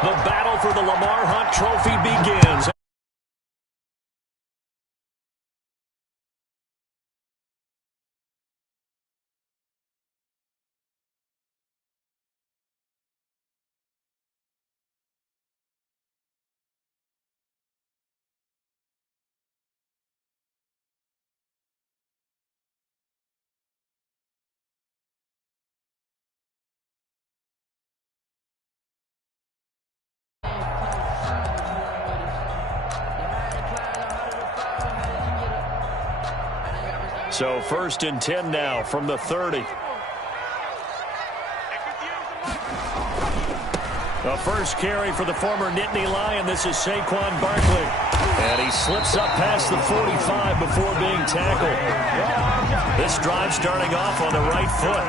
The battle for the Lamar Hunt Trophy begins. So 1st and 10 now from the 30. The first carry for the former Nittany Lion. This is Saquon Barkley. And he slips up past the 45 before being tackled. This drive starting off on the right foot.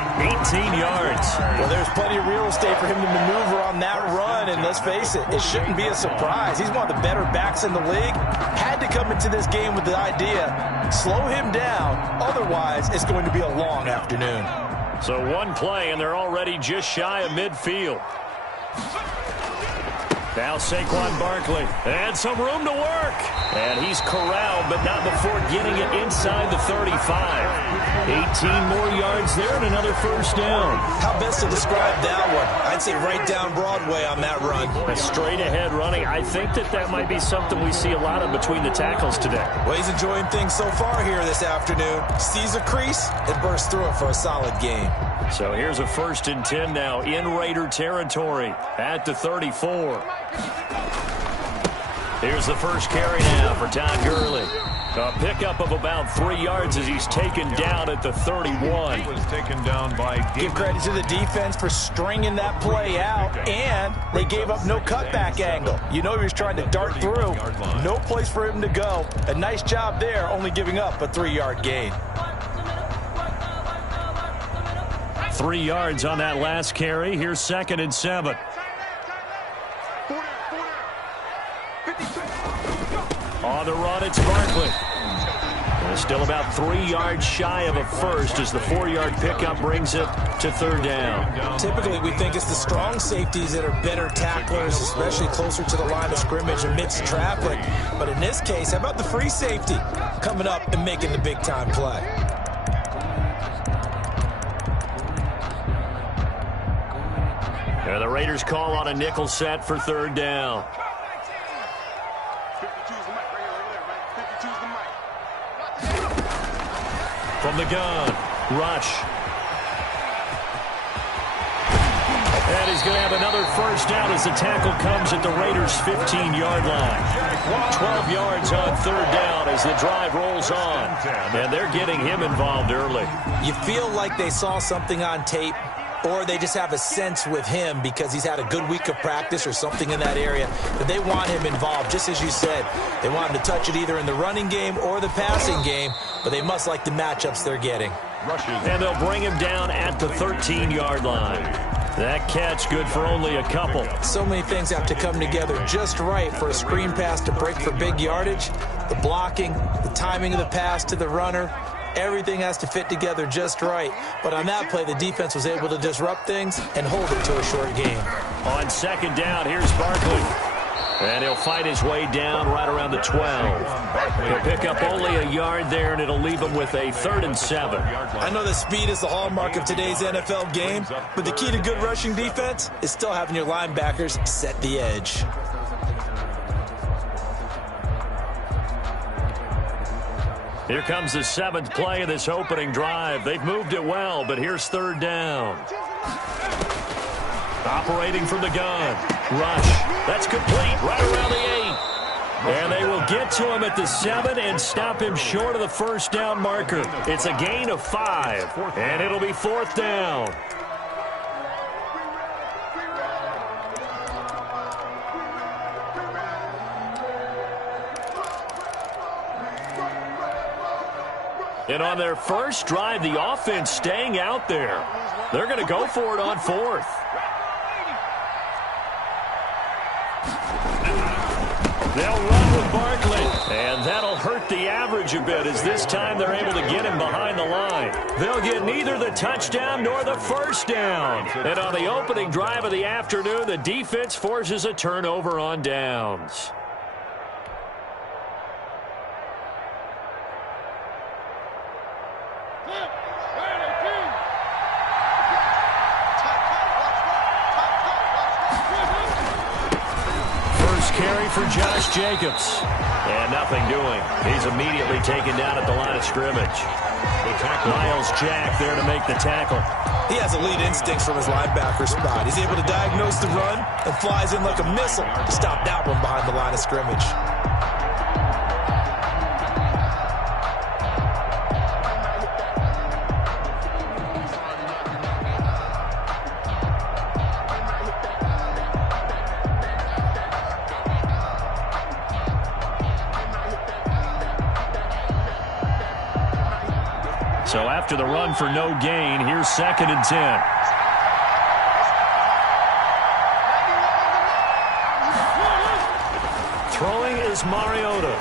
18 yards. Well, there's plenty of real estate for him to maneuver on that run. And let's face it, it shouldn't be a surprise. He's one of the better backs in the league. Had to come into this game with the idea, slow him down. Otherwise, it's going to be a long afternoon. So one play, and they're already just shy of midfield. Now Saquon Barkley. And some room to work. And he's corralled, but not before getting it inside the 35. 18 more yards there and another first down. How best to describe that one? I'd say right down Broadway on that run. A straight ahead running. I think that might be something we see a lot of between the tackles today. Well, he's enjoying things so far here this afternoon. Sees a crease and bursts through it for a solid game. So here's a 1st and 10 now in Raider territory at the 34. Here's the first carry now for Todd Gurley. A pickup of about 3 yards as he's taken down at the 31. He was taken down by Give credit to the defense for stringing that play out, and they gave up no cutback angle. You know he was trying to dart through. No place for him to go. A nice job there, only giving up a 3-yard gain. 3 yards on that last carry. Here's 2nd and 7. On the run, it's Barkley. And still about 3 yards shy of a first as the 4-yard pickup brings it to 3rd down. Typically, we think it's the strong safeties that are better tacklers, especially closer to the line of scrimmage amidst traffic. But in this case, how about the free safety coming up and making the big-time play? And the Raiders call on a nickel set for 3rd down. From the gun, Rush. And he's going to have another first down as the tackle comes at the Raiders' 15-yard line. 12 yards on 3rd down as the drive rolls on. And they're getting him involved early. You feel like they saw something on tape, or they just have a sense with him because he's had a good week of practice or something in that area that they want him involved. Just as you said, they want him to touch it either in the running game or the passing game, but they must like the matchups they're getting. And they'll bring him down at the 13-yard line. That catch good for only a couple. So many things have to come together just right for a screen pass to break for big yardage. The blocking, the timing of the pass to the runner, everything has to fit together just right. But on that play, the defense was able to disrupt things and hold it to a short game. On 2nd down, here's Barkley. And he'll fight his way down right around the 12. He'll pick up only a yard there, and it'll leave him with a 3rd and 7. I know that speed is the hallmark of today's NFL game, but the key to good rushing defense is still having your linebackers set the edge. Here comes the 7th play of this opening drive. They've moved it well, but here's 3rd down. Operating from the gun. Rush. That's complete right around the 8. And they will get to him at the 7 and stop him short of the first down marker. It's a gain of 5, and it'll be 4th down. And on their first drive, the offense staying out there. They're going to go for it on 4th. They'll run with Barkley, and that'll hurt the average a bit. bit, as this time they're able to get him behind the line. They'll get neither the touchdown nor the first down. And on the opening drive of the afternoon, the defense forces a turnover on downs. Carry for Josh Jacobs. And nothing doing. He's immediately taken down at the line of scrimmage. Miles Jack there to make the tackle. He has elite instincts from his linebacker spot. He's able to diagnose the run and flies in like a missile to stop that one behind the line of scrimmage. So after the run for no gain, here's 2nd and 10. Throwing is Mariota.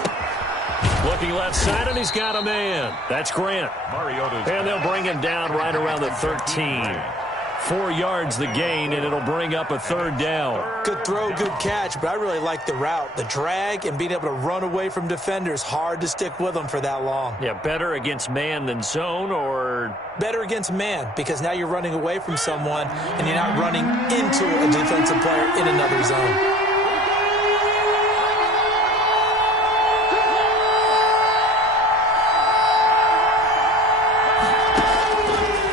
Looking left side, and he's got a man. That's Grant. And they'll bring him down right around the 13. 4 yards the gain, and it'll bring up a 3rd down. Good throw, good catch, but I really like the route. The drag and being able to run away from defenders, hard to stick with them for that long. Yeah, better against man than zone, or? Better against man, because now you're running away from someone, and you're not running into a defensive player in another zone.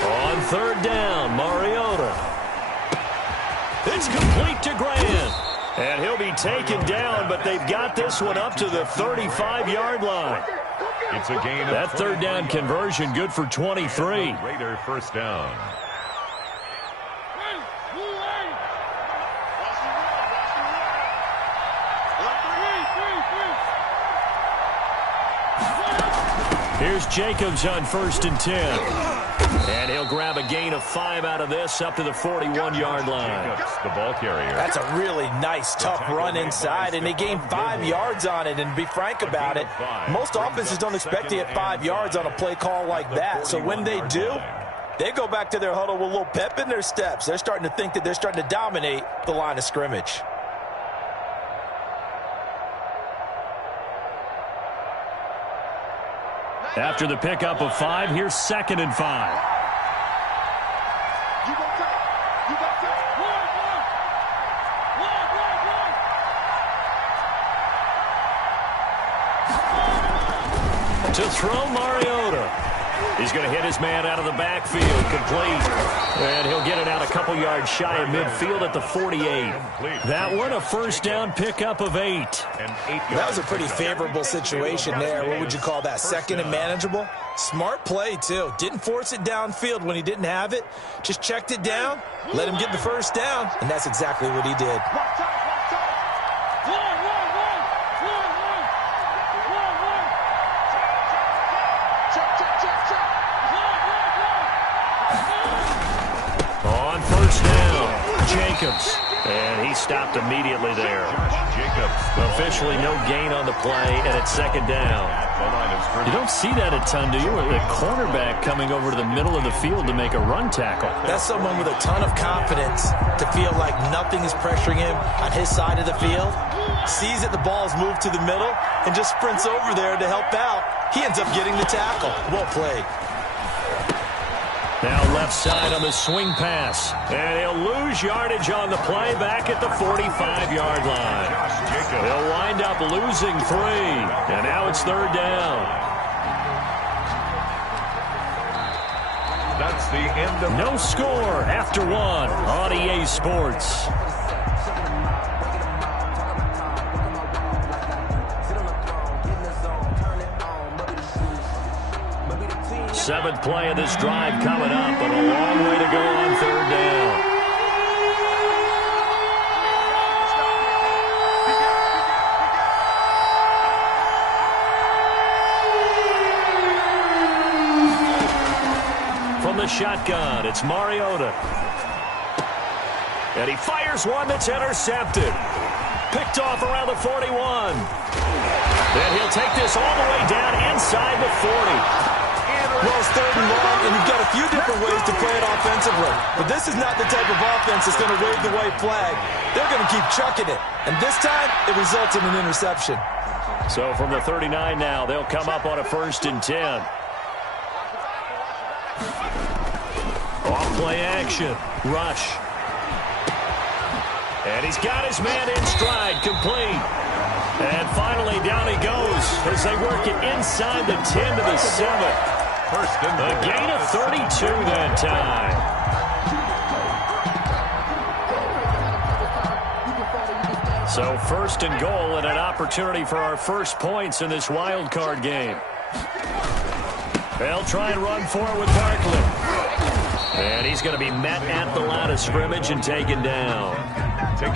On 3rd down, Mariota. It's complete to Grant. And he'll be taken down, but they've got this one up to the 35-yard line. It's a gain of that 3rd down conversion good for 23. Raider first down. Here's Jacobs on 1st and 10. And he'll grab a gain of 5 out of this up to the 41-yard line. Jacobs, the ball carrier. That's a really nice, tough run inside, and they gained 5 yards on it. And to be frank about it, most offenses don't expect to get 5 yards on a play call like that. So when they do, they go back to their huddle with a little pep in their steps. They're starting to think that they're starting to dominate the line of scrimmage. After the pickup of 5, here's 2nd and 5. To throw Mariota. He's going to hit his man out of the backfield, complete. And he'll get it out a couple yards shy of midfield at the 48. That one a 1st down pickup of 8. That was a pretty favorable situation there. What would you call that, 2nd and manageable? Smart play, too. Didn't force it downfield when he didn't have it. Just checked it down, let him get the 1st down, and that's exactly what he did. On 1st down, Jacobs. And he stopped immediately there. Officially no gain on the play, and it's 2nd down. You don't see that a ton, do you? The cornerback coming over to the middle of the field to make a run tackle. That's someone with a ton of confidence to feel like nothing is pressuring him on his side of the field. Sees that the ball is moved to the middle and just sprints over there to help out. He ends up getting the tackle. Well played. Now left side on the swing pass. And he'll lose yardage on the play back at the 45-yard line. He'll wind up losing 3. And now it's 3rd down. That's the end of no score after 1 on EA Sports. Seventh play of this drive coming up, but a long way to go on 3rd down. From the shotgun, it's Mariota. And he fires one that's intercepted. Picked off around the 41. And he'll take this all the way down inside the 40. Well, it's 3rd and long, and you've got a few different ways to play it offensively. But this is not the type of offense that's going to wave the white flag. They're going to keep chucking it. And this time, it results in an interception. So from the 39 now, they'll come up on a 1st and 10. Off play action. Rush. And he's got his man in stride, complete. And finally, down he goes as they work it inside the 10 to the 7. A gain of 32 that time. So 1st and goal and an opportunity for our first points in this wild card game. They'll try and run for it with Barkley. And he's going to be met at the line of scrimmage and taken down.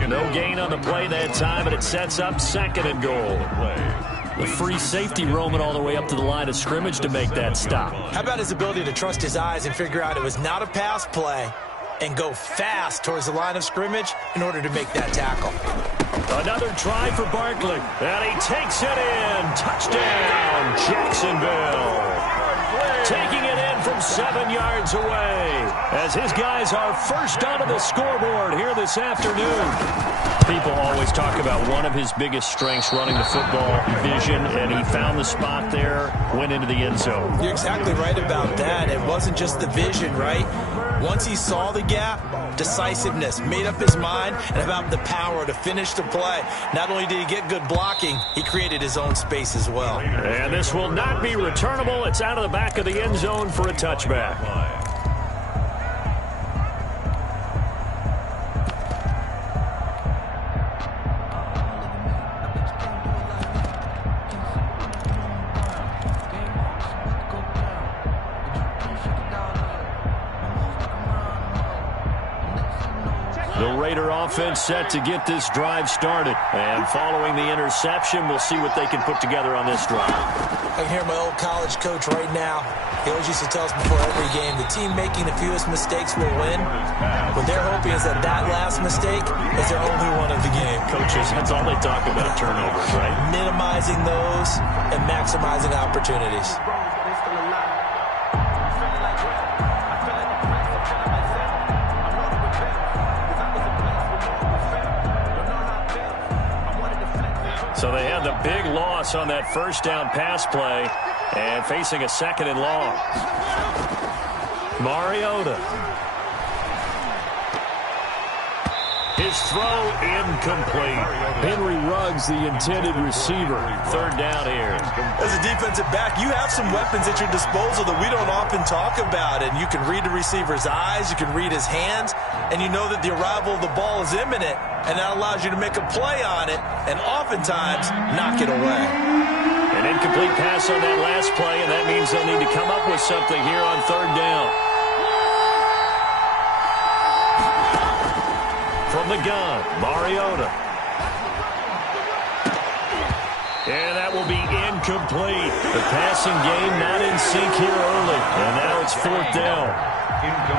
No gain on the play that time, and it sets up 2nd and goal. The free safety roaming all the way up to the line of scrimmage to make that stop. How about his ability to trust his eyes and figure out it was not a pass play and go fast towards the line of scrimmage in order to make that tackle. Another try for Barkley, and he takes it in. Touchdown, Jacksonville. Taking it in from 7 yards away as his guys are first onto the scoreboard here this afternoon. People always talk about one of his biggest strengths running the football, vision, and he found the spot there, went into the end zone. You're exactly right about that. It wasn't just the vision, right? Once he saw the gap, decisiveness, made up his mind, and about the power to finish the play. Not only did he get good blocking, he created his own space as well. And this will not be returnable. It's out of the back of the end zone for a touchback. The Raider offense set to get this drive started. And following the interception, we'll see what they can put together on this drive. I can hear my old college coach right now. He always used to tell us before every game, the team making the fewest mistakes will win. What they're hoping is that that last mistake is their only one of the game. Coaches, that's all they talk about, turnovers, right? Minimizing those and maximizing opportunities. So they had the big loss on that 1st down pass play and facing a 2nd and long. Mariota. His throw incomplete. Henry Ruggs, the intended receiver. 3rd down here. As a defensive back, you have some weapons at your disposal that we don't often talk about. And you can read the receiver's eyes, you can read his hands, and you know that the arrival of the ball is imminent. And that allows you to make a play on it and oftentimes knock it away. An incomplete pass on that last play, and that means they'll need to come up with something here on 3rd down. From the gun, Mariota. And that will be incomplete. The passing game not in sync here early. And now it's 4th down.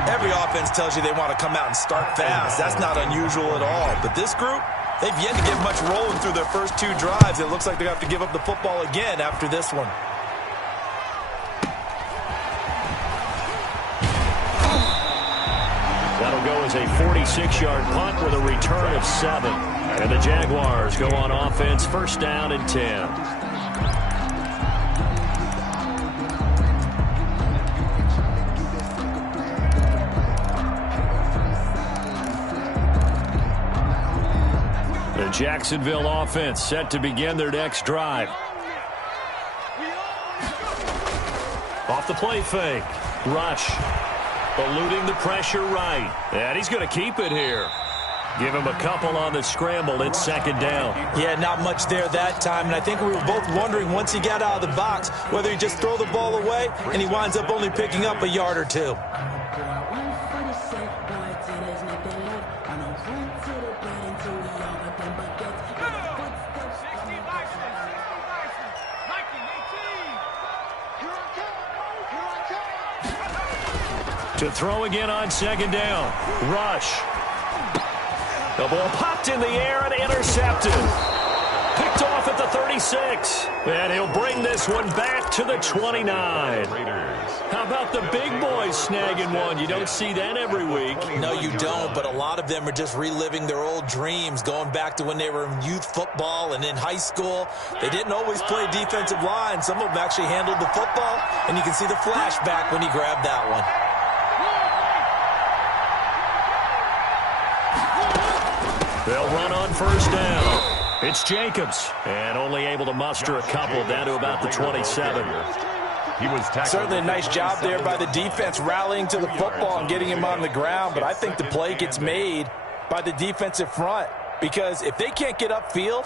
Every offense tells you they want to come out and start fast. That's not unusual at all. But this group, they've yet to get much rolling through their first 2 drives. It looks like they have to give up the football again after this one. That'll go as a 46-yard punt with a return of 7. And the Jaguars go on offense, 1st down and 10. The Jacksonville offense set to begin their next drive. Off the play fake. Rush. Eluding the pressure right. And he's going to keep it here. Give him a couple on the scramble. It's 2nd down. Yeah, not much there that time. And I think we were both wondering once he got out of the box whether he just throw the ball away and he winds up only picking up a yard or 2. To throw again on 2nd down. Rush. The ball popped in the air and intercepted. Picked off at the 36. 26. And he'll bring this one back to the 29. How about the big boys snagging one? You don't see that every week. No, you don't, but a lot of them are just reliving their old dreams, going back to when they were in youth football and in high school. They didn't always play defensive line. Some of them actually handled the football, and you can see the flashback when he grabbed that one. They'll run on first down. It's Jacobs, and only able to muster a couple down to about the 27. He was certainly a nice job there by the defense rallying to the football and getting him on the ground, but I think the play gets made by the defensive front because if they can't get upfield,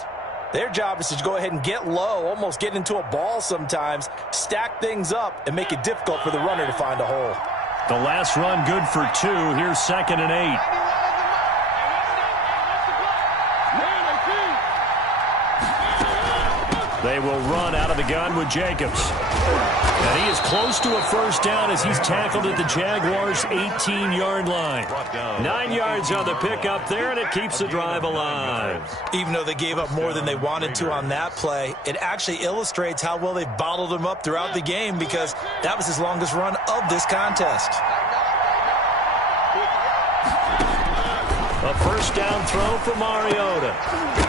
their job is to go ahead and get low, almost get into a ball sometimes, stack things up, and make it difficult for the runner to find a hole. The last run good for 2. Here's 2nd and 8. They will run out of the gun with Jacobs. And he is close to a first down as he's tackled at the Jaguars' 18-yard line. 9 yards on the pickup there, and it keeps the drive alive. Even though they gave up more than they wanted to on that play, it actually illustrates how well they bottled him up throughout the game because that was his longest run of this contest. A first down throw for Mariota.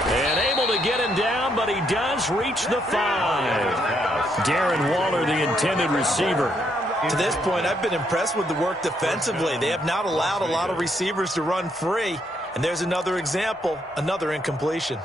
And able to get him down, but he does reach the 5. Darren Waller, the intended receiver. To this point, I've been impressed with the work defensively. They have not allowed a lot of receivers to run free. And there's another example, another incompletion.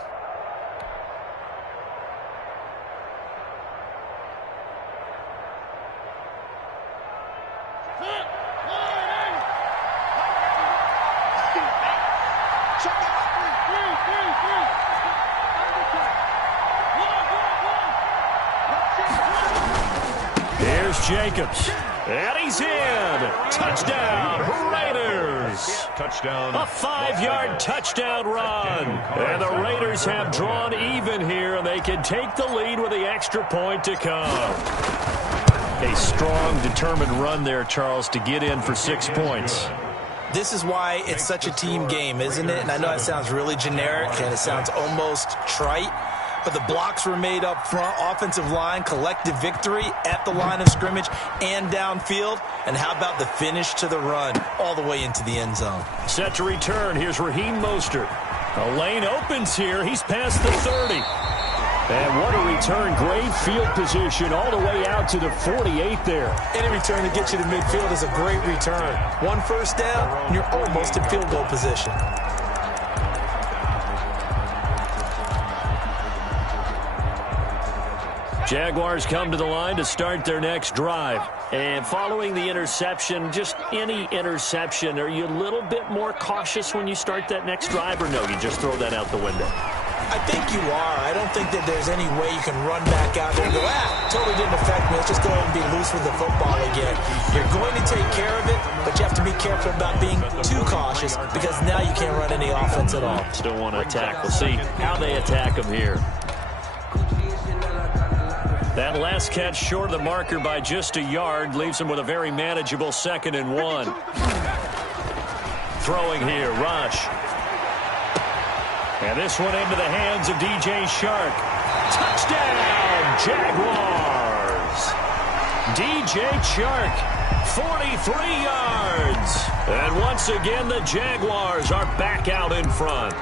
Jacobs, and he's in. Touchdown, Raiders. Touchdown. A 5-yard touchdown run. And the Raiders have drawn even here, and they can take the lead with the extra point to come. A strong, determined run there, Charles, to get in for 6 points. This is why it's such a team game, isn't it? And I know it sounds really generic, and it sounds almost trite. But the blocks were made up front, offensive line, collective victory at the line of scrimmage and downfield. And how about the finish to the run all the way into the end zone? Set to return. Here's Raheem Mostert. A lane opens here. He's past the 30. And what a return. Great field position all the way out to the 48 there. Any return that gets you to midfield is a great return. One first down, and you're almost in field goal position. Jaguars come to the line to start their next drive. And following the interception, just any interception, are you a little bit more cautious when you start that next drive, or no, you just throw that out the window? I think you are. I don't think that there's any way you can run back out there and go, totally didn't affect me. Let's just go ahead and be loose with the football again. You're going to take care of it, but you have to be careful about being too cautious because now you can't run any offense at all. Still want to attack. We'll see how they attack them here. That last catch short of the marker by just a yard leaves him with a very manageable 2nd and 1. Throwing here, Rush. And this one into the hands of DJ Shark. Touchdown, Jaguars! DJ Shark, 43 yards. And once again, the Jaguars are back out in front.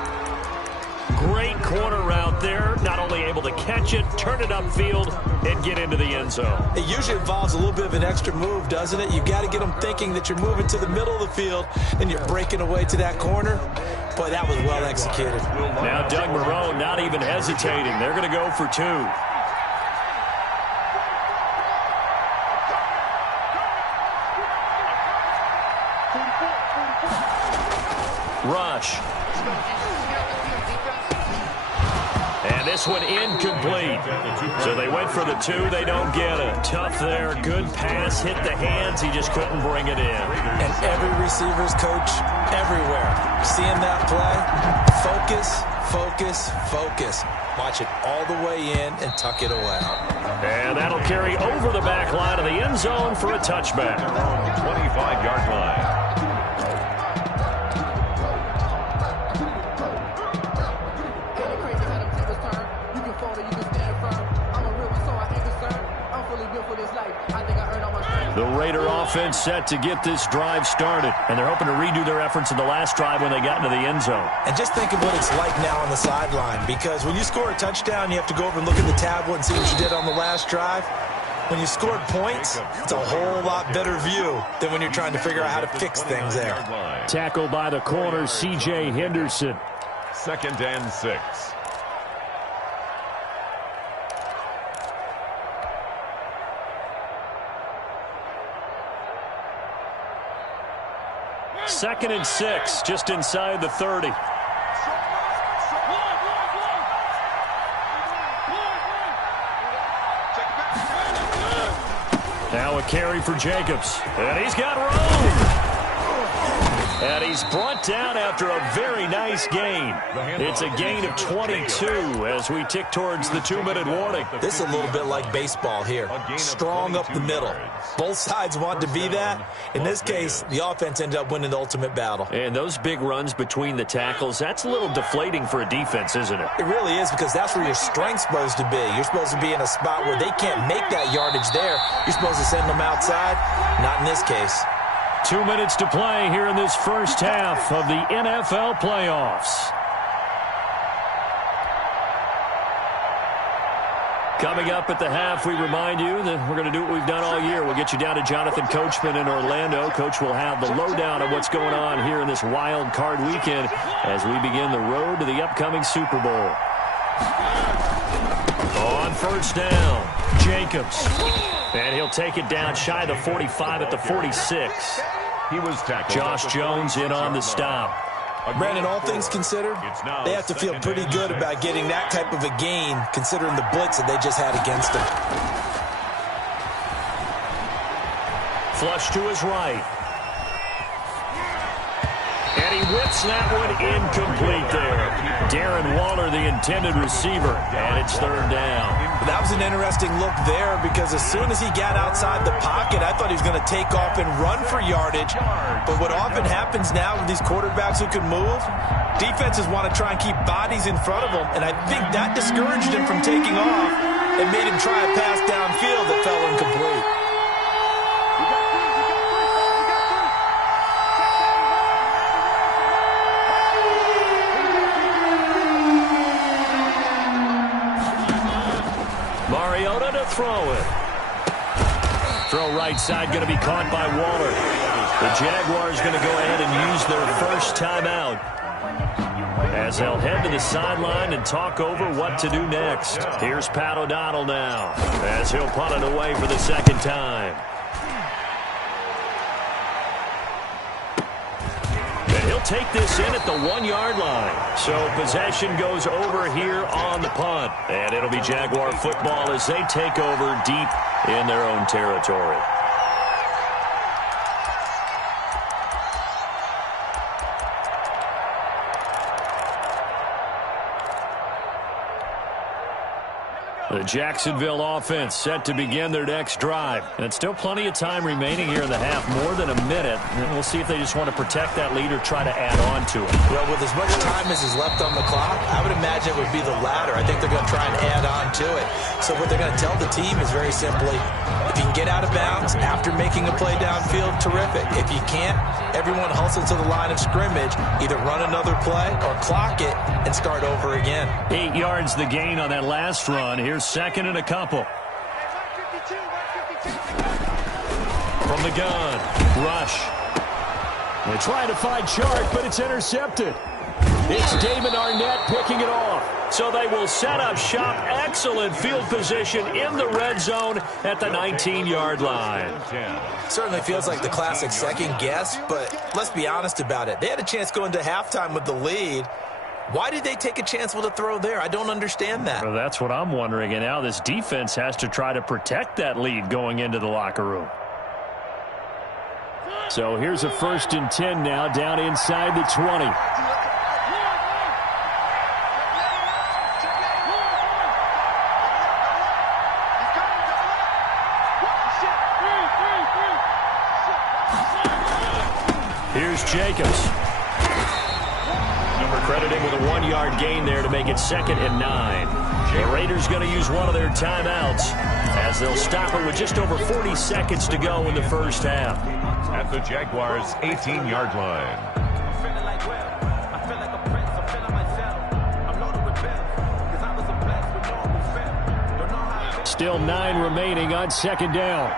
Great corner route there. Not only able to catch it, turn it upfield, and get into the end zone. It usually involves a little bit of an extra move, doesn't it? You've got to get them thinking that you're moving to the middle of the field and you're breaking away to that corner. Boy, that was well executed. Now Doug Marrone not even hesitating. They're going to go for 2. Rush. And this one incomplete. So they went for the 2. They don't get it. Tough there. Good pass. Hit the hands. He just couldn't bring it in. And every receiver's coach everywhere. Seeing that play, focus, focus, focus. Watch it all the way in and tuck it away. And that'll carry over the back line of the end zone for a touchback. 25-yard line. The Raider offense set to get this drive started, and they're hoping to redo their efforts in the last drive when they got into the end zone. And just think of what it's like now on the sideline, because when you score a touchdown, you have to go over and look at the tablet and see what you did on the last drive. When you scored points, it's a whole lot better view than when you're trying to figure out how to fix things there. Tackled by the corner, C.J. Henderson. 2nd and 6. Second and 6, just inside the 30. Now a carry for Jacobs. And he's got room. And he's brought down after a very nice gain. It's a gain of 22 as we tick towards the 2-minute warning. This is a little bit like baseball here. Strong up the middle. Both sides want to be that. In this case, the offense ended up winning the ultimate battle. And those big runs between the tackles, that's a little deflating for a defense, isn't it? It really is, because that's where your strength's supposed to be. You're supposed to be in a spot where they can't make that yardage there. You're supposed to send them outside. Not in this case. 2 minutes to play here in this first half of the NFL playoffs. Coming up at the half, we remind you that we're going to do what we've done all year. We'll get you down to Jonathan Coachman in Orlando. Coach will have the lowdown of what's going on here in this wild card weekend as we begin the road to the upcoming Super Bowl. On first down, Jacobs. And he'll take it down shy of the 45 at the 46. He was tackled. Josh Jones in on the stop. Brandon, all things considered, they have to feel pretty good about getting that type of a gain, considering the blitz that they just had against them. Flush to his right. And he whips that one incomplete there. Darren Waller, the intended receiver, and it's third down. That was an interesting look there, because as soon as he got outside the pocket, I thought he was going to take off and run for yardage. But what often happens now with these quarterbacks who can move, defenses want to try and keep bodies in front of them, and I think that discouraged him from taking off and made him try a pass downfield that fell incomplete. Mariota to throw it. Throw right side going to be caught by Waller. The Jaguars going to go ahead and use their first timeout as they'll head to the sideline and talk over what to do next. Here's Pat O'Donnell now as he'll punt it away for the second time. He'll take this in at the 1-yard line. So possession goes over here on the punt. And it'll be Jaguar football as they take over deep in their own territory. The Jacksonville offense set to begin their next drive. And it's still plenty of time remaining here in the half, more than a minute. And we'll see if they just want to protect that lead or try to add on to it. Well, with as much time as is left on the clock, I would imagine it would be the latter. I think they're going to try and add on to it. So what they're going to tell the team is very simply, if you can get out of bounds after making a play downfield, terrific. If you can't, everyone hustle to the line of scrimmage, either run another play or clock it and start over again. 8 yards the gain on that last run. Here's second and a couple. From the gun, rush. They're trying to find Chark, but it's intercepted. It's Damon Arnett picking it off. So they will set up shop. Excellent field position in the red zone at the 19-yard line. Certainly feels like the classic second guess, but let's be honest about it. They had a chance going to halftime with the lead. Why did they take a chance with a throw there? I don't understand that. Well, that's what I'm wondering. And now this defense has to try to protect that lead going into the locker room. So here's a 1st and 10 now, down inside the 20. Here's Jacobs. Number Credit him with a 1-yard gain there to make it 2nd and 9. The Raiders going to use one of their timeouts as they'll stop it with just over 40 seconds to go in the first half. At the Jaguars' 18-yard line. Still 9 remaining on 2nd down.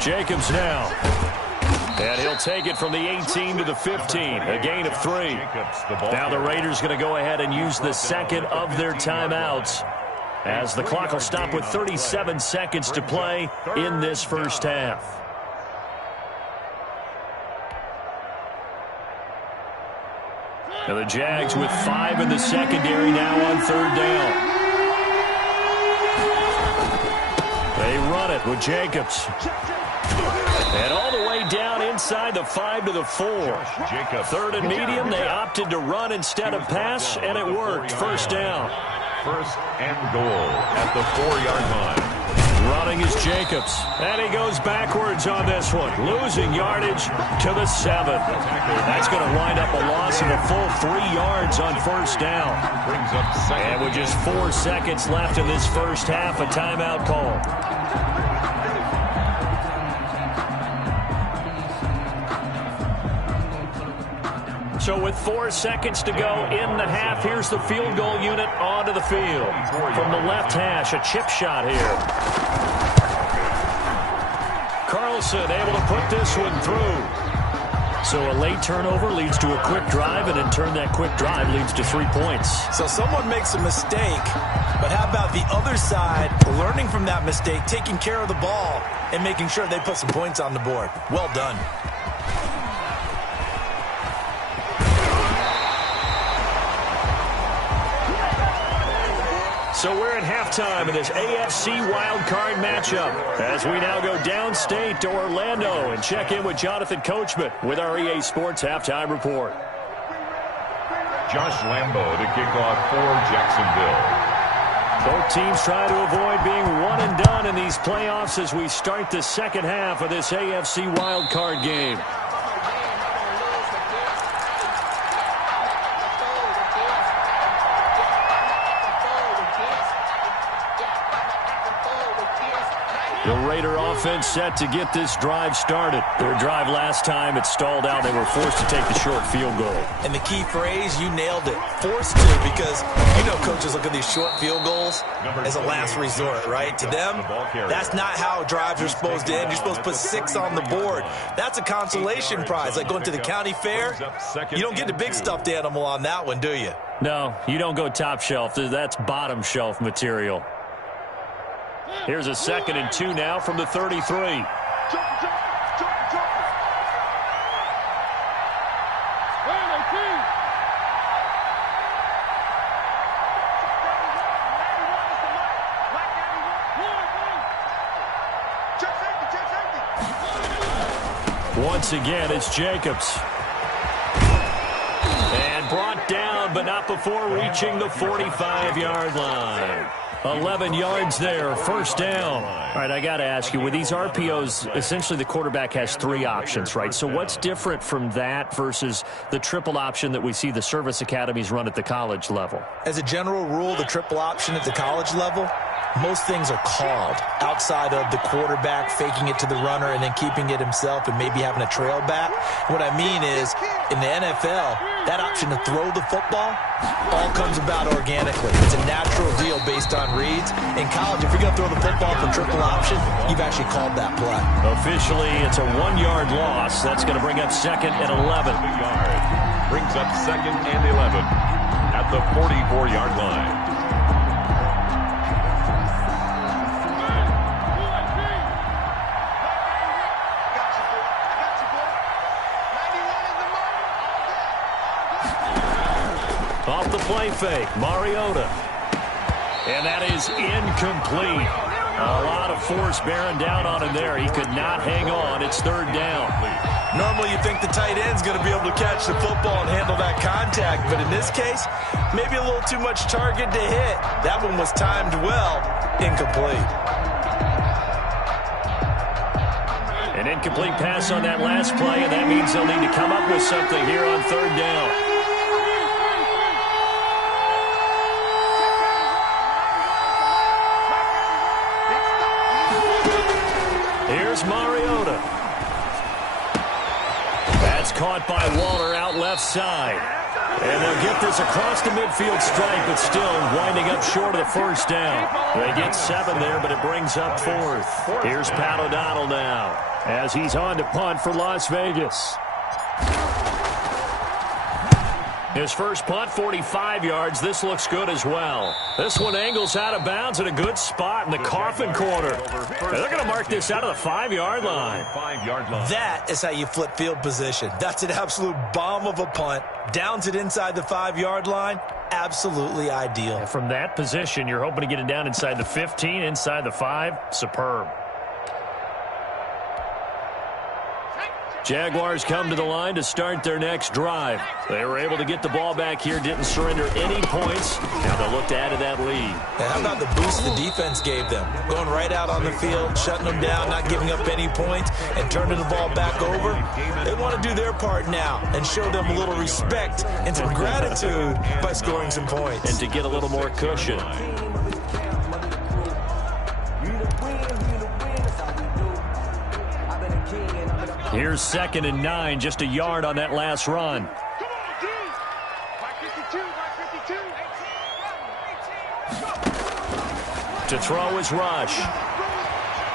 Jacobs now. And he'll take it from the 18 to the 15. A gain of 3. Now the Raiders going to go ahead and use the second of their timeouts as the clock will stop with 37 seconds to play in this first half. Now the Jags with 5 in the secondary now on 3rd down. They run it with Jacobs. And all the way down inside the 5 to the 4. 3rd and medium, they opted to run instead of pass, and it worked. First down. 1st and goal at the 4-yard line. Running is Jacobs. And he goes backwards on this one. Losing yardage to the 7. That's going to wind up a loss of a full 3 yards on first down. Brings up 2nd. And with just 4 seconds left in this first half, a timeout call. So with 4 seconds to go in the half, here's the field goal unit onto the field. From the left hash, a chip shot here. Carlson able to put this one through. So a late turnover leads to a quick drive, and in turn that quick drive leads to 3 points. So someone makes a mistake, but how about the other side learning from that mistake, taking care of the ball, and making sure they put some points on the board? Well done. So we're at halftime in this AFC wildcard matchup as we now go downstate to Orlando and check in with Jonathan Coachman with our EA Sports Halftime Report. Josh Lambo to kick off for Jacksonville. Both teams try to avoid being one and done in these playoffs as we start the second half of this AFC wildcard game. The Raider offense set to get this drive started. Their drive last time, it stalled out. They were forced to take the short field goal. And the key phrase, you nailed it. Forced to, because you know coaches look at these short field goals as a last resort, right? To them, that's not how drives are supposed to end. You're supposed to put 6 on the board. That's a consolation prize, like going to the county fair. You don't get the big stuffed animal on that one, do you? No, you don't go top shelf. That's bottom shelf material. Here's a 2nd and 2 now from the 33. Once again, it's Jacobs. And brought down, but not before reaching the 45-yard line. 11 yards there, first down. All right, I got to ask you, with these RPOs, essentially the quarterback has 3 options, right? So what's different from that versus the triple option that we see the service academies run at the college level? As a general rule, the triple option at the college level, most things are called outside of the quarterback faking it to the runner and then keeping it himself and maybe having a trail back. What I mean is, in the NFL, that option to throw the football all comes about organically. It's a natural deal based on reads. In college, if you're going to throw the football for triple option, you've actually called that play. Officially, it's a 1-yard loss. That's going to bring up 2nd and 11. Brings up 2nd and 11 at the 44-yard line. Off the play fake, Mariota. And that is incomplete. A lot of force bearing down on him there. He could not hang on. It's 3rd down. Normally you think the tight end's going to be able to catch the football and handle that contact, but in this case, maybe a little too much target to hit. That one was timed well, incomplete. An incomplete pass on that last play, and that means they'll need to come up with something here on third down. Here's Mariota. That's caught by Waller out left side. And they'll get this across the midfield stripe, but still winding up short of the first down. They get 7 there, but it brings up 4th. Here's Pat O'Donnell now as he's on to punt for Las Vegas. His first punt, 45 yards. This looks good as well. This one angles out of bounds at a good spot in the coffin corner. And they're going to mark this out of the 5-yard line. That is how you flip field position. That's an absolute bomb of a punt. Downs it inside the 5-yard line. Absolutely ideal. And from that position, you're hoping to get it down inside the 15, inside the 5. Superb. Jaguars come to the line to start their next drive. They were able to get the ball back here, didn't surrender any points. Now they'll look to add to that lead. And how about the boost the defense gave them? Going right out on the field, shutting them down, not giving up any points, and turning the ball back over. They want to do their part now and show them a little respect and some gratitude by scoring some points. And to get a little more cushion. Here's 2nd and 9, just a yard on that last run. To throw is Rush.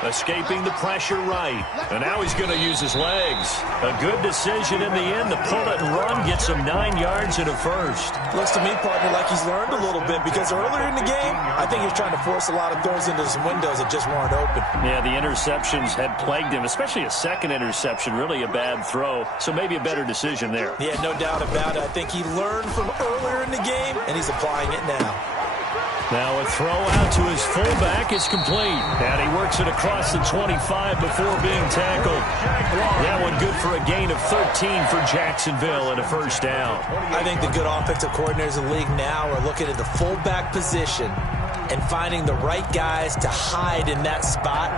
Escaping the pressure right. And now he's going to use his legs. A good decision in the end to pull it and run. Gets him 9 yards and a first. Looks to me, partner, like he's learned a little bit because earlier in the game, I think he was trying to force a lot of throws into some windows that just weren't open. Yeah, the interceptions had plagued him, especially a second interception. Really a bad throw. So maybe a better decision there. Yeah, no doubt about it. I think he learned from earlier in the game, and he's applying it now. Now a throw out to his fullback is complete. And he works it across the 25 before being tackled. That one good for a gain of 13 for Jacksonville and a first down. I think the good offensive coordinators in the league now are looking at the fullback position and finding the right guys to hide in that spot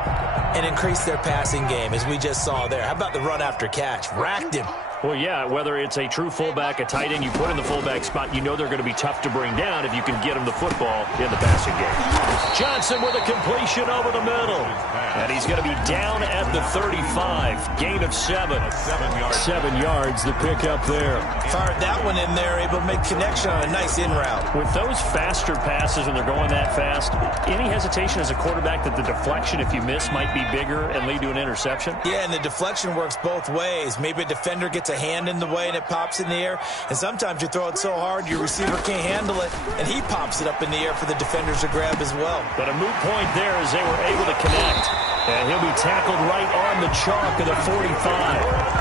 and increase their passing game, as we just saw there. How about the run after catch? Racked him. Well, yeah, whether it's a true fullback, a tight end you put in the fullback spot, you know they're going to be tough to bring down if you can get them the football in the passing game. Johnson with a completion over the middle. And he's going to be down at the 35. Gain of 7. 7 yards, the pickup there. Fired that one in there, able to make connection on a nice in route. With those faster passes and they're going that fast, any hesitation as a quarterback that the deflection, if you miss, might be bigger and lead to an interception? Yeah, and the deflection works both ways. Maybe a defender gets a hand in the way and it pops in the air, and sometimes you throw it so hard your receiver can't handle it, and he pops it up in the air for the defenders to grab as well. But a moot point there as they were able to connect. And he'll be tackled right on the chalk of the 45.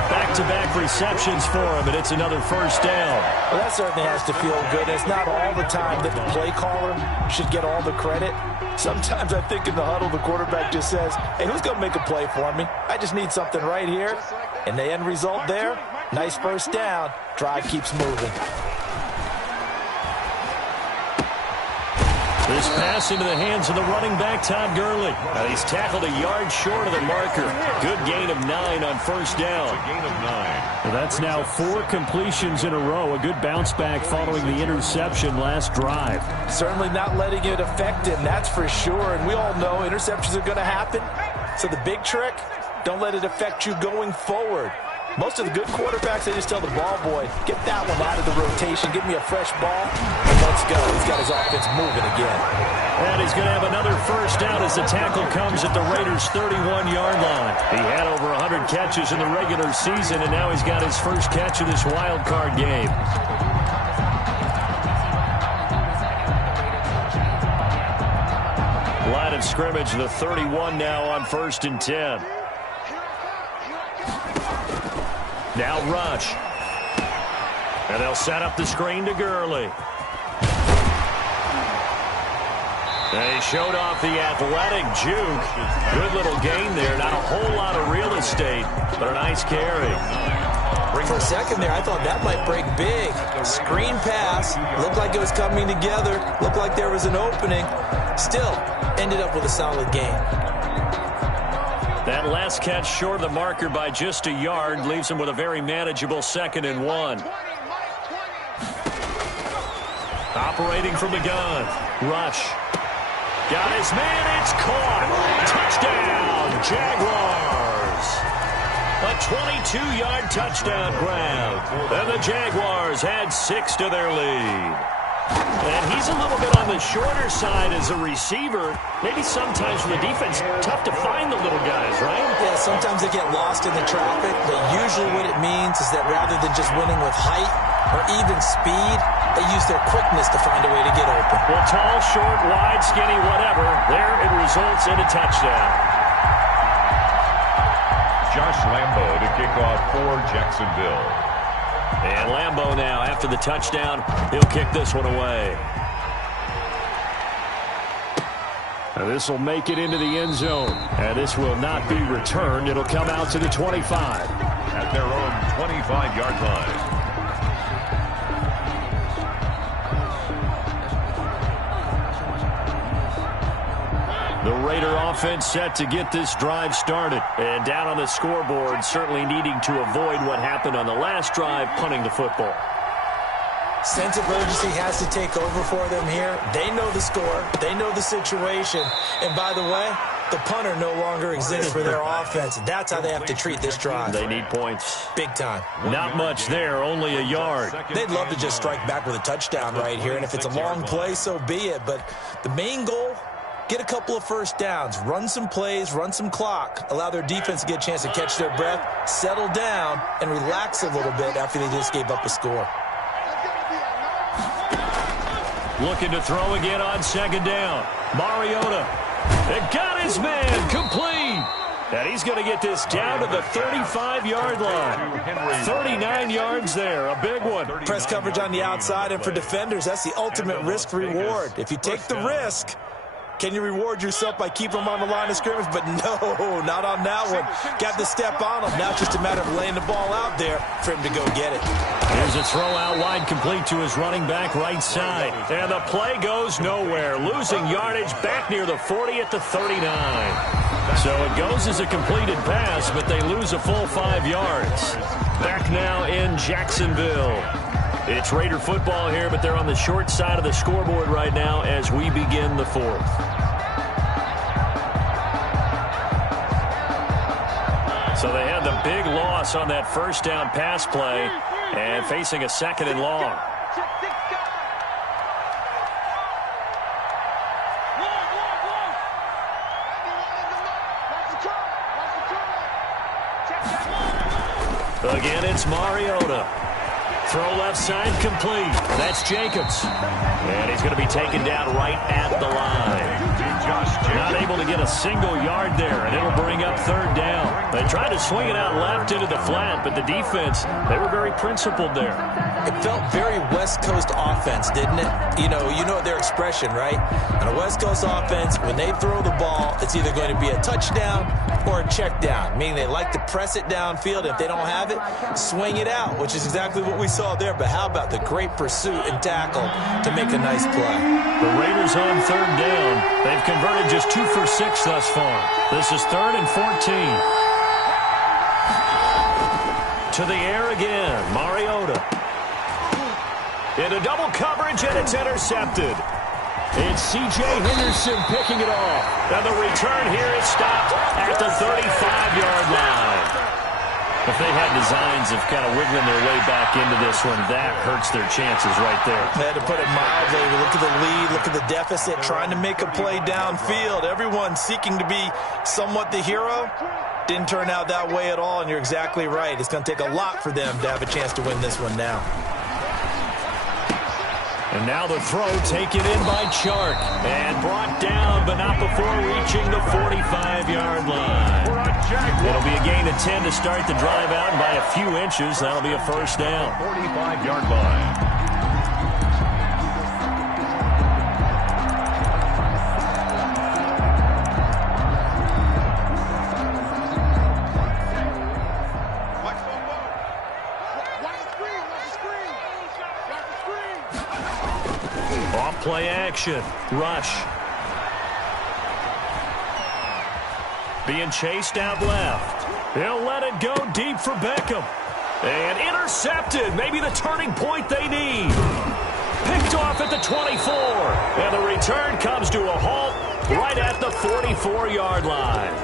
Back-to-back receptions for him, and it's another first down. Well, that certainly has to feel good. It's not all the time that the play caller should get all the credit. Sometimes I think in the huddle, the quarterback just says, hey, who's going to make a play for me? I just need something right here. And the end result there, nice first down. Drive keeps moving. This pass into the hands of the running back, Todd Gurley. And he's tackled a yard short of the marker. Good gain of 9 on first down. Gain of 9. Well, that's now 4 completions in a row. A good bounce back following the interception last drive. Certainly not letting it affect him, that's for sure. And we all know interceptions are going to happen. So the big trick, don't let it affect you going forward. Most of the good quarterbacks, they just tell the ball boy, get that one out of the rotation, give me a fresh ball, and let's go. He's got his offense moving again. And he's going to have another first down as the tackle comes at the Raiders' 31-yard line. He had over 100 catches in the regular season, and now he's got his first catch of this wild card game. Line of scrimmage, the 31 now on 1st and 10. Now Rush. And they'll set up the screen to Gurley. They showed off the athletic juke. Good little gain there. Not a whole lot of real estate, but a nice carry. For a second there, I thought that might break big. Screen pass. Looked like it was coming together. Looked like there was an opening. Still, ended up with a solid gain. That last catch short of the marker by just a yard leaves him with a very manageable 2nd and 1. Operating from the gun. Rush. Got his man. It's caught. Touchdown, Jaguars. A 22-yard touchdown grab. And the Jaguars add 6 to their lead. And he's a little bit on the shorter side as a receiver. Maybe sometimes for the defense, tough to find the little guys, right? Yeah, sometimes they get lost in the traffic, but usually what it means is that rather than just winning with height or even speed, they use their quickness to find a way to get open. Well, tall, short, wide, skinny, whatever. There it results in a touchdown. Josh Lambo to kick off for Jacksonville. And Lambo now, after the touchdown, he'll kick this one away. This will make it into the end zone. And this will not be returned. It'll come out to the 25. At their own 25-yard line. The Raider offense set to get this drive started. And down on the scoreboard, certainly needing to avoid what happened on the last drive, punting the football. Sense of urgency has to take over for them here. They know the score. They know the situation. And by the way, the punter no longer exists for their offense. That's how they have to treat this drive. They need points. Big time. Not much there, only a yard. They'd love to just strike back with a touchdown right here. And if it's a long play, so be it. But the main goal, get a couple of first downs, run some plays, run some clock, allow their defense to get a chance to catch their breath, settle down, and relax a little bit after they just gave up a score. Looking to throw again on 2nd down. Mariota. It got his man complete. And he's going to get this down to the 35-yard line. 39 yards there, a big one. Press coverage on the outside, and for defenders, that's the ultimate risk-reward. If you take the risk, can you reward yourself by keeping them on the line of scrimmage? But no, not on that one. Got to step on them. Now it's just a matter of laying the ball out there for him to go get it. Here's a throw out wide, complete to his running back right side. And the play goes nowhere. Losing yardage back near the 40 at the 39. So it goes as a completed pass, but they lose a full 5 yards. Back now in Jacksonville. It's Raider football here, but they're on the short side of the scoreboard right now as we begin the 4th. So they had the big loss on that first down pass play and facing a 2nd and long. Again, it's Mariota. Throw left side complete. That's Jacobs. And he's going to be taken down right at the line. Not able to get a single yard there, and it'll bring up 3rd down. They tried to swing it out left into the flat, but the defense, they were very principled there. It felt very West Coast offense, didn't it? You know their expression, right? On a West Coast offense, when they throw the ball, it's either going to be a touchdown or a check down, meaning they like to press it downfield. If they don't have it, swing it out, which is exactly what we saw there. But how about the great pursuit and tackle to make a nice play? The Raiders on 3rd down. They've converted just 2 for 6 thus far. This is 3rd and 14. To the air again, Mariota. Into double coverage, and it's intercepted. It's C.J. Henderson picking it off. And the return here is stopped at the 35-yard line. If they had designs of kind of wiggling their way back into this one, that hurts their chances right there. They had to put it mildly. Look at the lead, look at the deficit, trying to make a play downfield. Everyone seeking to be somewhat the hero. Didn't turn out that way at all, and you're exactly right. It's going to take a lot for them to have a chance to win this one now. And now the throw taken in by Chark. And brought down, but not before reaching the 45-yard line. It'll be a gain of 10 to start the drive out, and by a few inches, that'll be a first down. 45-yard line. Play action. Rush. being chased out left. He'll let it go deep for Beckham. And intercepted. Maybe the turning point they need. Picked off at the 24. And the return comes to a halt right at the 44-yard line.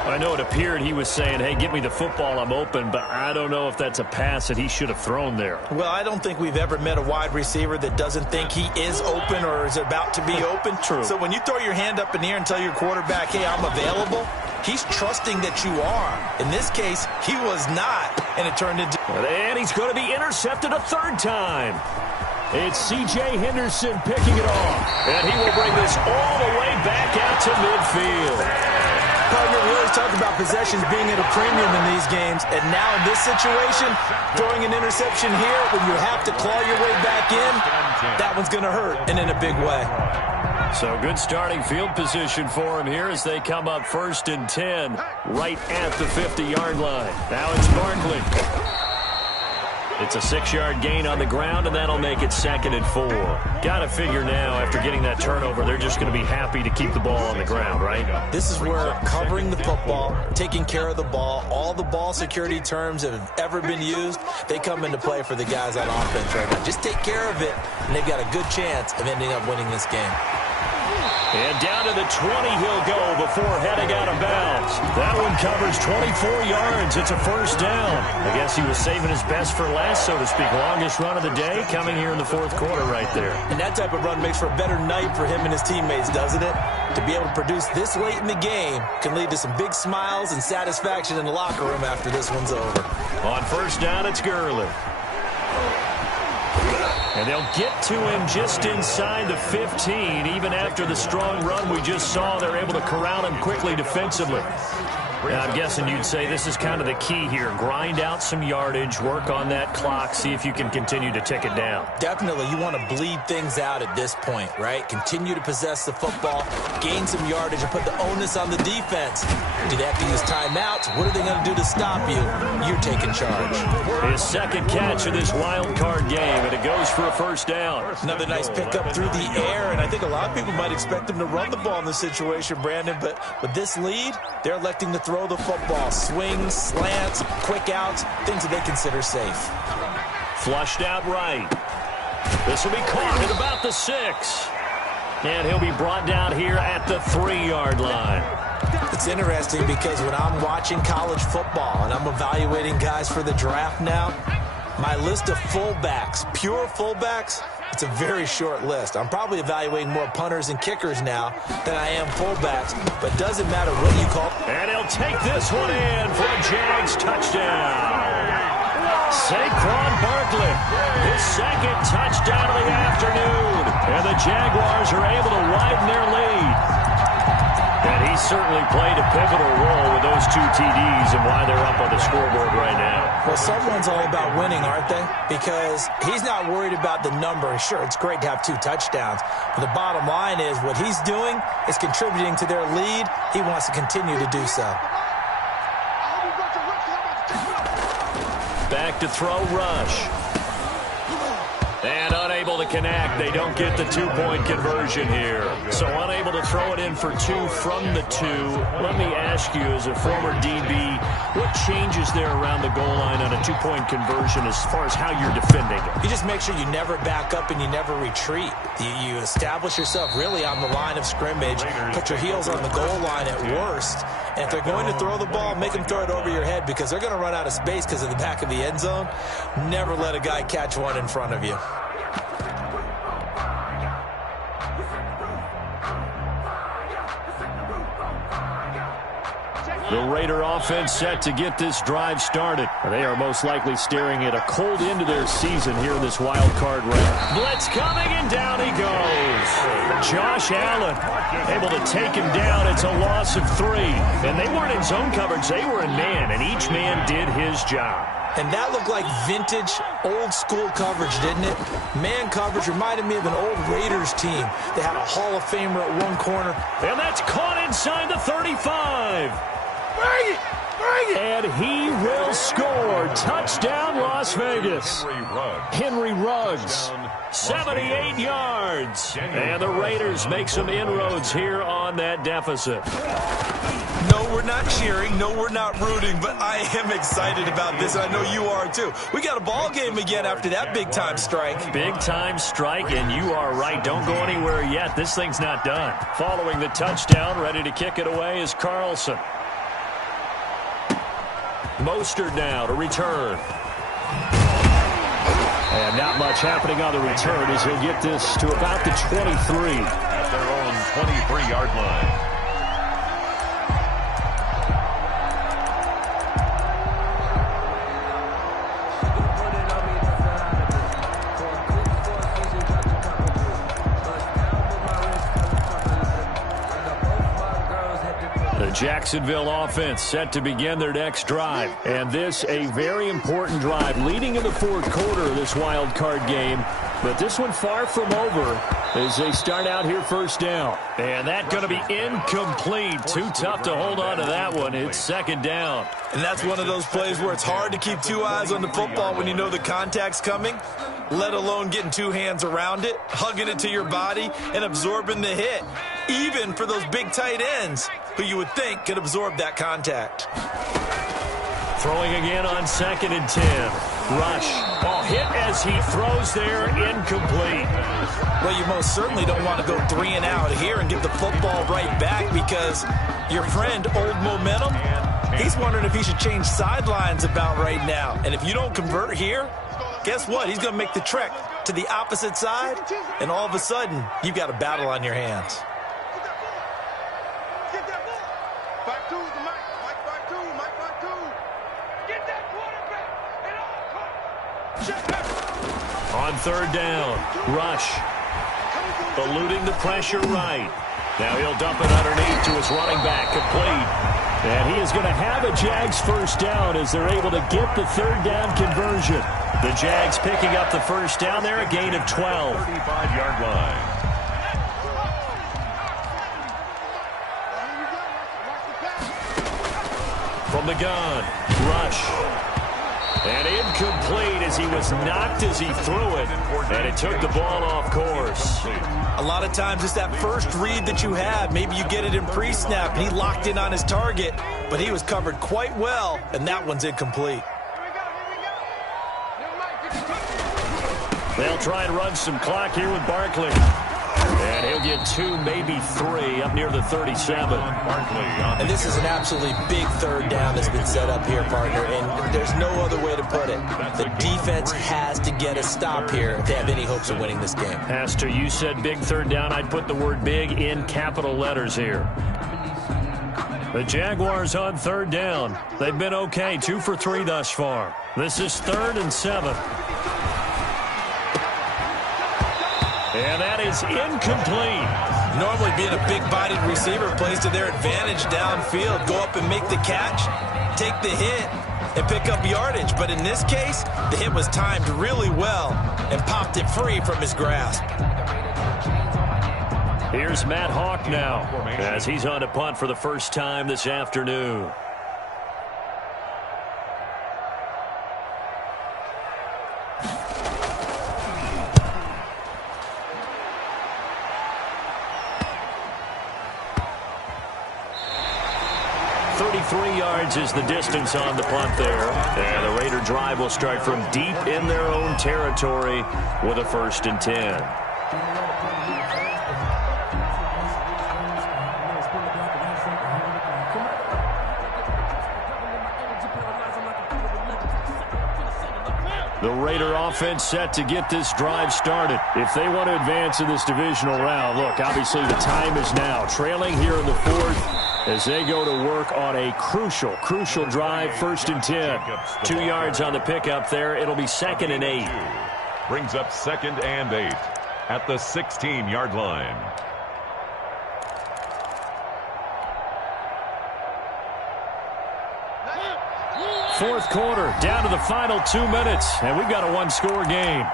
I know it appeared he was saying, hey, give me the football, I'm open, but I don't know if that's a pass that he should have thrown there. Well, I don't think we've ever met a wide receiver that doesn't think he is open or is about to be open. True. So when you throw your hand up in the air and tell your quarterback, hey, I'm available, he's trusting that you are. In this case, he was not, and it turned into... And he's going to be intercepted a third time. It's C.J. Henderson picking it off. And he will bring this all the way back out to midfield. Partner, we always talk about possessions being at a premium in these games, and now in this situation, throwing an interception here when you have to claw your way back in, that one's going to hurt, and in a big way. So good starting field position for him here as they come up 1st and 10 right at the 50-yard line. Now it's Barkley. It's a 6-yard gain on the ground, and that'll make it 2nd and 4. Got to figure now, after getting that turnover, they're just going to be happy to keep the ball on the ground, right? This is where covering the football, taking care of the ball, all the ball security terms that have ever been used, they come into play for the guys on offense right now. Just take care of it, and they've got a good chance of ending up winning this game. And down to the 20 he'll go before heading out of bounds. That one covers 24 yards. It's a 1st down. I guess he was saving his best for last, so to speak. Longest run of the day coming here in the 4th quarter right there. And that type of run makes for a better night for him and his teammates, doesn't it? To be able to produce this late in the game can lead to some big smiles and satisfaction in the locker room after this one's over. On 1st down, it's Gurley. And they'll get to him just inside the 15. Even after the strong run we just saw, they're able to corral him quickly defensively. Now, I'm guessing you'd say this is kind of the key here. Grind out some yardage, work on that clock, see if you can continue to tick it down. Definitely. You want to bleed things out at this point, right? Continue to possess the football, gain some yardage, and put the onus on the defense. Do they have to use timeouts? What are they going to do to stop you? You're taking charge. His 2nd catch of this wild card game, and it goes for a 1st down. Another nice pickup through the air, and I think a lot of people might expect him to run the ball in this situation, Brandon, but with this lead, they're electing to throw the football. Swings, slants, quick outs, things that they consider safe. Flushed out right. This will be caught at about the 6. And he'll be brought down here at the 3-yard line. It's interesting because when I'm watching college football and I'm evaluating guys for the draft now, my list of fullbacks, pure fullbacks, it's a very short list. I'm probably evaluating more punters and kickers now than I am fullbacks, but doesn't matter what you call. And he'll take this one in for a Jags touchdown. Saquon Barkley, his 2nd touchdown of the afternoon. And the Jaguars are able to widen their lead. And he certainly played a pivotal role with those 2 TDs and why they're up on the scoreboard right now. Well, someone's all about winning, aren't they? Because he's not worried about the number. Sure, it's great to have 2 touchdowns. But the bottom line is what he's doing is contributing to their lead. He wants to continue to do so. Back to throw, Rush. And unable to connect. They don't get the 2-point conversion here. So unable to throw it in for 2 from the 2. Let me ask you, as a former DB, what changes there around the goal line on a 2-point conversion as far as how you're defending it? You just make sure you never back up and you never retreat. You establish yourself really on the line of scrimmage, put your heels on the goal line at worst, and if they're going to throw the ball, make them throw it over your head because they're going to run out of space because of the back of the end zone. Never let a guy catch one in front of you. The Raider offense set to get this drive started. They are most likely staring at a cold end to their season here in this wild card round. Blitz coming, and down he goes. Josh Allen able to take him down. It's a loss of 3. And they weren't in zone coverage. They were in man, and each man did his job. And that looked like vintage, old-school coverage, didn't it? Man coverage reminded me of an old Raiders team. They had a Hall of Famer at one corner. And that's caught inside the 35. Bring it! Bring And he will score. Touchdown, Las Vegas. Henry Ruggs, 78 yards. And the Raiders make some inroads here on that deficit. No, we're not cheering. No, we're not rooting. But I am excited about this. I know you are, too. We got a ball game again after that big-time strike. Big-time strike, and you are right. Don't go anywhere yet. This thing's not done. Following the touchdown, ready to kick it away is Carlson. Mostert now to return. And not much happening on the return as he'll get this to about the 23. At their own 23-yard line. Jacksonville offense set to begin their next drive. And this a very important drive leading in the fourth quarter of this wild card game. But this one far from over as they start out here first down. And that going to be incomplete. Too tough to hold on to that one. It's second down. And that's one of those plays where it's hard to keep two eyes on the football when you know the contact's coming, let alone getting two hands around it, hugging it to your body, and absorbing the hit. Even for those big tight ends who you would think could absorb that contact. Throwing again on 2nd and 10. Rush. Ball hit as he throws there, incomplete. Well, you most certainly don't want to go 3 and out here and get the football right back because your friend, Old Momentum, he's wondering if he should change sidelines about right now. And if you don't convert here, guess what? He's going to make the trek to the opposite side, and all of a sudden, you've got a battle on your hands. On 3rd down, Rush. Eluding the pressure right. Now he'll dump it underneath to his running back, complete. And he is going to have a Jags first down as they're able to get the 3rd down conversion. The Jags picking up the first down there, a gain of 12. 35-yard line. From the gun, Rush. And incomplete as he was knocked as he threw it. And it took the ball off course. A lot of times it's that first read that you have. Maybe you get it in pre-snap and he locked in on his target, but he was covered quite well, and that one's incomplete. They'll try and run some clock here with Barkley. And he'll get 2, maybe 3 up near the 37. And this is an absolutely big 3rd down that's been set up here, partner, and there's no other way to put it. The defense has to get a stop here if they have any hopes of winning this game. Pastor, you said big 3rd down. I'd put the word big in capital letters here. The Jaguars on 3rd down. They've been okay, 2 for 3 thus far. This is 3rd and 7. And that is incomplete. Normally being a big-bodied receiver plays to their advantage downfield. Go up and make the catch, take the hit, and pick up yardage. But in this case, the hit was timed really well and popped it free from his grasp. Here's Matt Hawk now as he's on to punt for the first time this afternoon. Is the distance on the punt there. And the Raider drive will start from deep in their own territory with a 1st and 10. The Raider offense set to get this drive started. If they want to advance in this divisional round, look, obviously the time is now. Trailing here in the 4th. As they go to work on a crucial drive, 1st and 10. 2 yards on the pickup there. It'll be 2nd and 8. Brings up 2nd and 8 at the 16-yard line. Fourth quarter, down to the final 2 minutes, and we've got a 1-score game.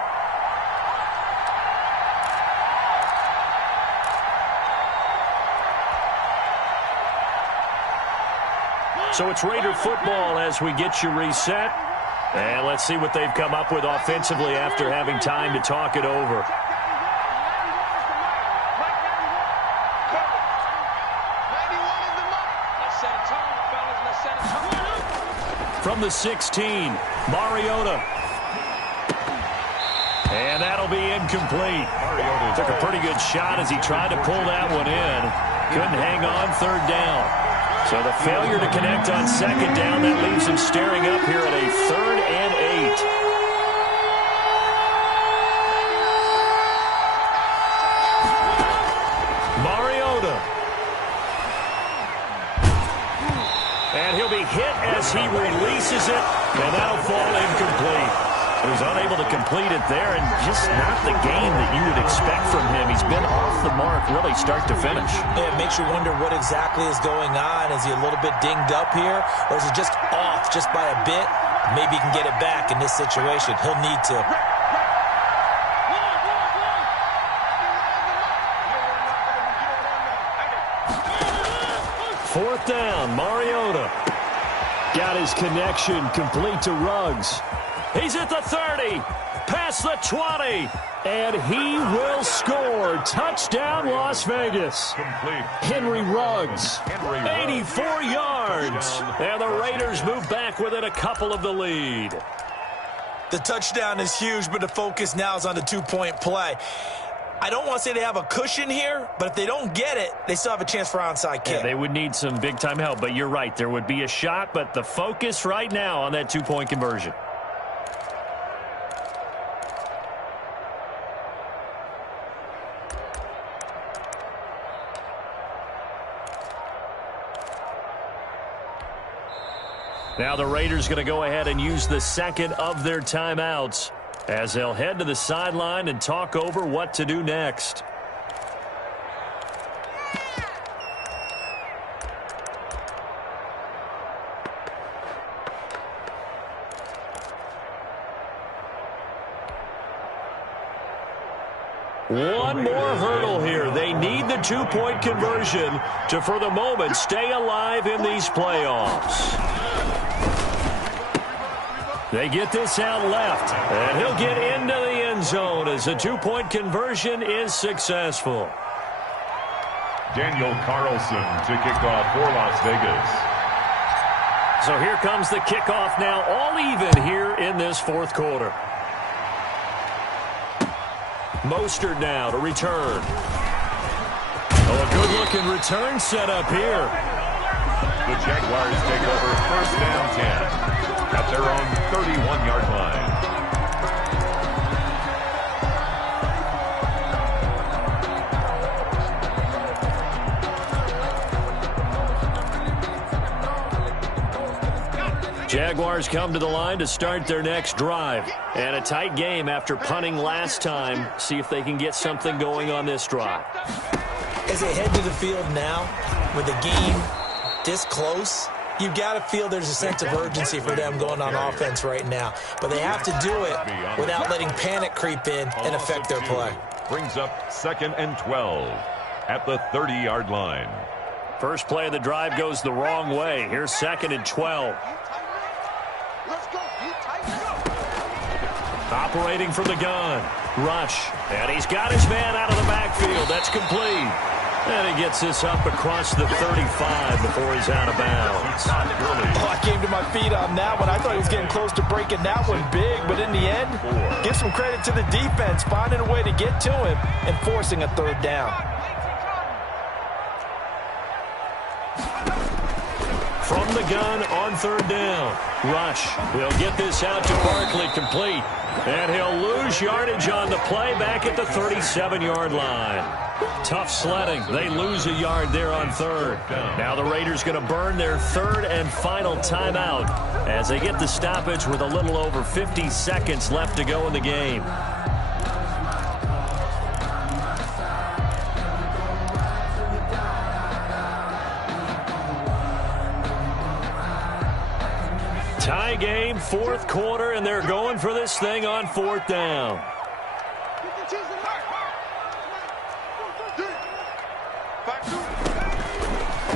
So it's Raider football as we get you reset. And let's see what they've come up with offensively after having time to talk it over. From the 16, Mariota. And that'll be incomplete. Mariota took a pretty good shot as he tried to pull that one in. Couldn't hang on third down. So the failure to connect on second down, that leaves him staring up here at a 3rd and 8. Mariota. And he'll be hit as he releases it, and that'll fall incomplete. He was unable to complete it there, and just not the game that you would expect from him. He's been off the mark really start to finish. Yeah, it makes you wonder what exactly is going on. Is he a little bit dinged up here, or is he just off just by a bit? Maybe he can get it back in this situation. He'll need to. Fourth down, Mariota. Got his connection complete to Ruggs. He's at the 30, past the 20, and he will score. Touchdown, Las Vegas. Complete. Henry Ruggs, 84 yards. And the Raiders move back within a couple of the lead. The touchdown is huge, but the focus now is on the two-point play. I don't want to say they have a cushion here, but if they don't get it, they still have a chance for onside kick. Yeah, they would need some big-time help, but you're right. There would be a shot, but the focus right now on that two-point conversion. Now the Raiders going to go ahead and use the second of their timeouts as they'll head to the sideline and talk over what to do next. One more hurdle here. They need the two-point conversion to, for the moment, stay alive in these playoffs. They get this out left, and he'll get into the end zone as the two-point conversion is successful. Daniel Carlson to kick off for Las Vegas. So here comes the kickoff now, all even here in this fourth quarter. Mostert now to return. Oh, a good-looking return set up here. The Jaguars take over first down 10 at their own 31-yard line. Jaguars come to the line to start their next drive. And a tight game after punting last time. See if they can get something going on this drive. As they head to the field now, with the game this close, you've got to feel there's a sense of urgency for them going on offense right now. But they have to do it without letting panic creep in and affect their play. Brings up 2nd and 12 at the 30-yard line. First play of the drive goes the wrong way. Here's 2nd and 12. Operating from the gun. Rush. And he's got his man out of the backfield. That's complete. And he gets this up across the 35 before he's out of bounds. Oh, I came to my feet on that one. I thought he was getting close to breaking that one big, but in the end, give some credit to the defense, finding a way to get to him and forcing a third down. From the gun on third down. Rush. He'll get this out to Barkley, complete. And he'll lose yardage on the play back at the 37-yard line. Tough sledding. They lose a yard there on third. Now the Raiders going to burn their third and final timeout as they get the stoppage with a little over 50 seconds left to go in the game. Tie game, fourth quarter, and they're going for this thing on fourth down.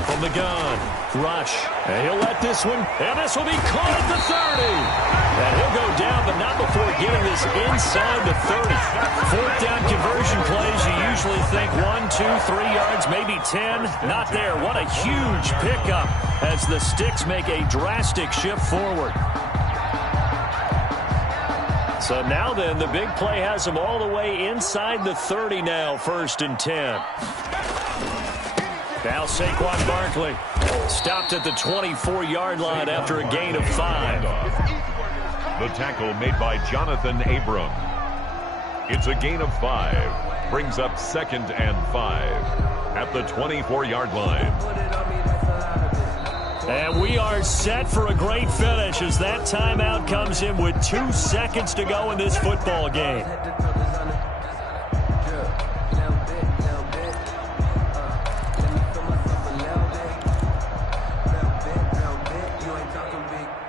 From the gun, Rush. And he'll let this one, and this will be caught at the 30. And he'll go down, but not before getting this inside the 30. Fourth down conversion plays, you usually think 1, 2, 3 yards, maybe 10. Not there. What a huge pickup as the Sticks make a drastic shift forward. So now then, the big play has them all the way inside the 30 now, 1st and 10. Now Saquon Barkley stopped at the 24-yard line after a gain of 5. The tackle made by Jonathan Abram. It's a gain of 5. Brings up 2nd and 5 at the 24-yard line. And we are set for a great finish as that timeout comes in with 2 seconds to go in this football game.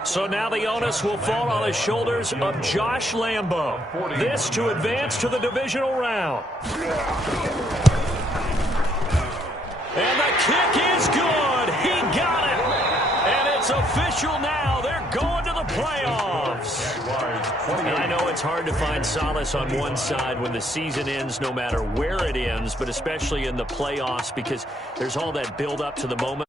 So now the onus will fall on the shoulders of Josh Lambo. This to advance to the divisional round. And the kick is good. He got it. And it's official now. They're going to the playoffs. And I know it's hard to find solace on one side when the season ends, no matter where it ends, but especially in the playoffs because there's all that build up to the moment.